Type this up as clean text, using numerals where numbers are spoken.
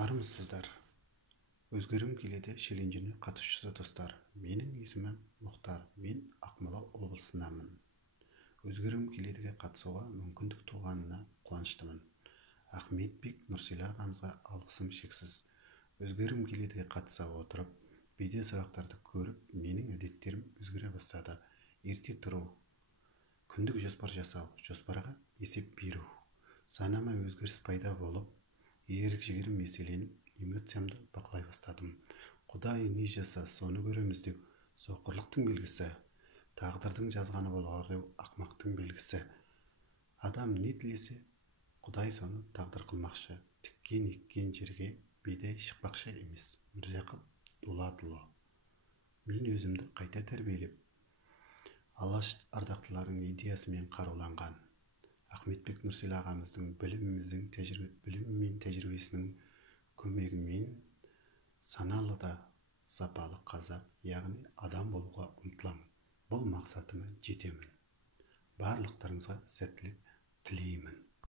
Армысыздар. Өзгерім келеді челленджіне қатысушы достар. Менің есімім Мұхтар. Мен Ақмола облысынамын. Өзгерім келедіге қатысуға мүмкіндік туғанына қуаныштымын. Ахметбек Нұрсила ағамызға алғысым шексіз. Өзгерім келедіге қатыса отырып, видео сабақтарды көріп, менің әдеттерім өзгере бастады. Ерте тұру, күндік жоспар жасау, жоспарға есеп беру. Санама өзгеріс пайда болып, ерік-жігерім еселеніп, эмоциямды бақылай бастадым. Құдай не жаса, соны көреміз деу соқырлықтың белгісі, тағдырдың жазғаны болар деу ақымақтың белгісі. Адам не тілесе, Құдай соны тағдыр қылмақшы. Тіккен еккен жерге бидай шықпақшы емес. Міржақып Дулатұлы. Мен өзімді қайта тәрбиелеп, Алаш ардақтыларының идеясымен қаруланған. Ахметбек Нұрсила ағамыздың білімі мен тәжірибесінің көмегімен саналы да сапалы қазақ, яғни адам болуға ұмтыламын. Бұл мақсатыма жетемін. Барлықтарыңызға сәттілік тілеймін.